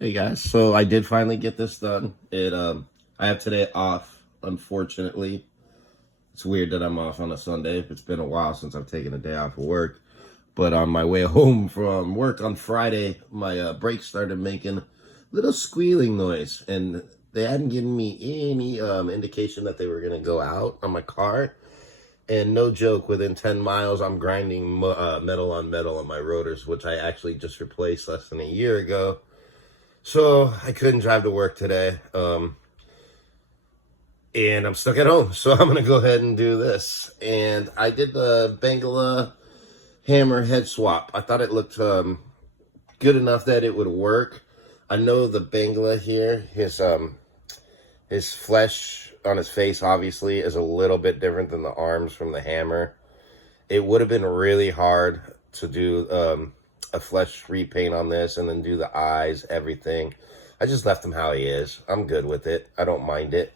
Hey guys, so I did finally get this done. I have today off, unfortunately. It's weird that I'm off on a Sunday. It's been a while since I've taken a day off of work. But on my way home from work on Friday, my brakes started making a little squealing noise. And they hadn't given me any indication that they were going to go out on my car. And no joke, within 10 miles, I'm grinding metal on my rotors, which I actually just replaced less than a year ago. So I couldn't drive to work today, and I'm stuck at home. So I'm gonna go ahead and do this. And I did the Bengela hammer head swap. I thought it looked good enough that it would work. I know the Bengela here, his flesh on his face obviously is a little bit different than the arms from the hammer. It would have been really hard to do a flesh repaint on this and then do the eyes, everything. I just left him how he is. I'm good with it. I don't mind it.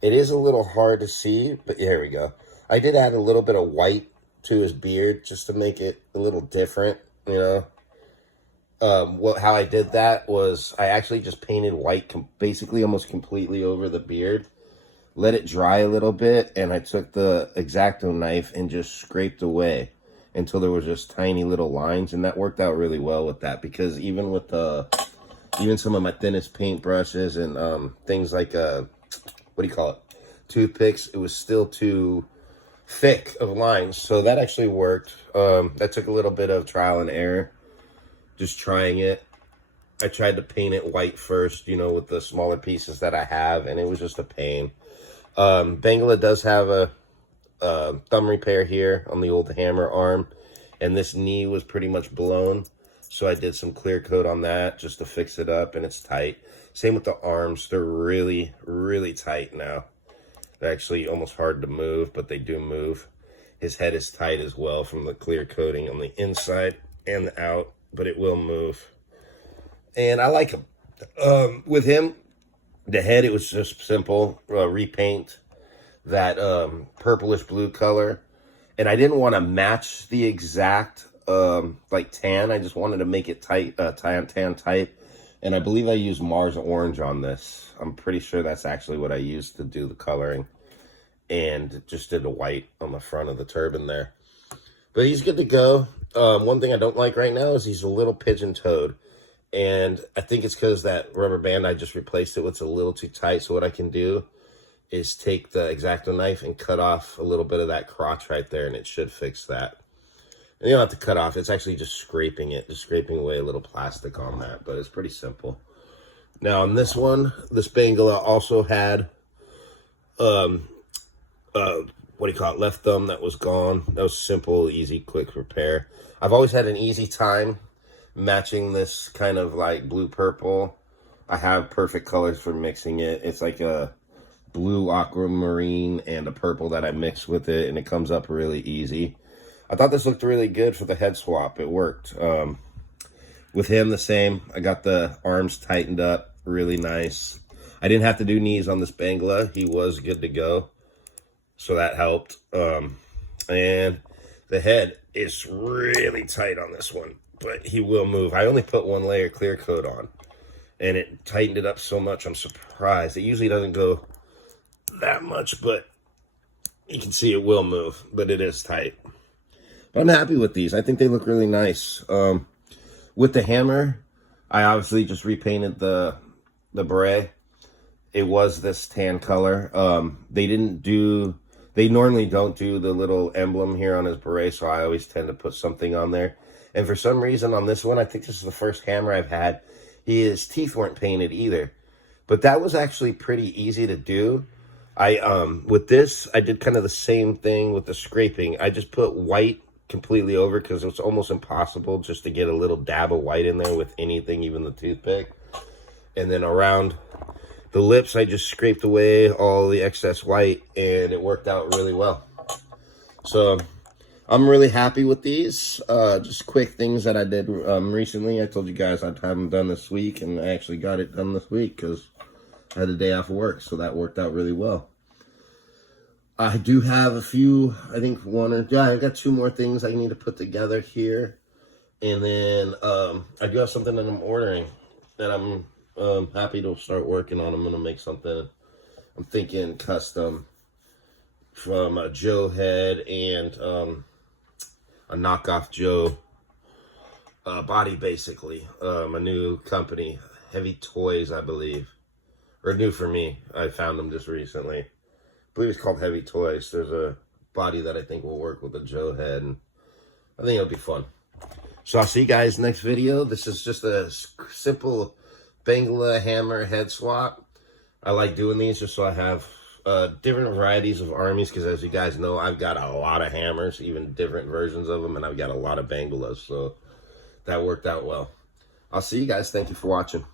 It is a little hard to see, but here we go. I did add a little bit of white to his beard just to make it a little different, you know. How I did that was I actually just painted white basically almost completely over the beard. Let it dry a little bit, and I took the X-Acto knife and just scraped away until there was just tiny little lines, and that worked out really well with that, because even with even some of my thinnest paint brushes and things like what do you call it, toothpicks, it was still too thick of lines. So that actually worked. That took a little bit of trial and error, just trying it. I tried to paint it white first, you know, with the smaller pieces that I have, and it was just a pain. Bengela does have a thumb repair here on the old hammer arm, and this knee was pretty much blown, so I did some clear coat on that just to fix it up, and it's tight. Same with the arms. They're really tight now. They're actually almost hard to move, but they do move. His head is tight as well from the clear coating on the inside and the out, but it will move, and I like him. With him, the head, it was just simple repaint that purplish blue color, and I didn't want to match the exact like tan. I just wanted to make it tight, tan type, and I believe I used Mars orange on this. I'm pretty sure that's actually what I used to do the coloring, and just did the white on the front of the turban there. But he's good to go. One thing I don't like right now is he's a little pigeon-toed, and I think it's because that rubber band I just replaced it with a little too tight. So what I can do is take the X-Acto knife and cut off a little bit of that crotch right there, and it should fix that. And you don't have to cut off. It's actually just scraping it, just scraping away a little plastic on that, but it's pretty simple. Now on this one, this Bengala also had, what do you call it, left thumb that was gone. That was simple, easy, quick repair. I've always had an easy time matching this kind of like blue-purple. I have perfect colors for mixing it. It's like a blue aquamarine and a purple that I mix with it, and it comes up really easy. I thought this looked really good for the head swap. It worked. With him, the same. I got the arms tightened up really nice. I didn't have to do knees on this Bengala. He was good to go, so that helped. And the head is really tight on this one, but he will move. I only put one layer clear coat on, and it tightened it up so much. I'm surprised. It usually doesn't go that much, but you can see it will move, but it is tight. But I'm happy with these. I think they look really nice. With the hammer, I obviously just repainted the beret. It was this tan color. They normally don't do the little emblem here on his beret, so I always tend to put something on there. And for some reason on this one, I think this is the first hammer I've had, his teeth weren't painted either. But that was actually pretty easy to do. With this, I did kind of the same thing with the scraping. I just put white completely over because it's almost impossible just to get a little dab of white in there with anything, even the toothpick. And then around the lips, I just scraped away all the excess white, and it worked out really well. So I'm really happy with these. Just quick things that I did recently. I told you guys I'd have them done this week, and I actually got it done this week because I had a day off of work, so that worked out really well. I do have a few, I think I got two more things I need to put together here. And then I do have something that I'm ordering that I'm Happy to start working on. I'm gonna make something. I'm thinking custom from a Joe head and a knockoff Joe body, basically. A new company, Heavy Toys, I believe, or new for me. I found them just recently. I believe it's called Heavy Toys. There's a body that I think will work with a Joe head, and I think it'll be fun. So I'll see you guys next video. This is just a simple Bengela hammer head swap. I like doing these just so I have different varieties of armies, because as you guys know, I've got a lot of hammers, even different versions of them, and I've got a lot of Bengelas, so that worked out well. I'll see you guys. Thank you for watching.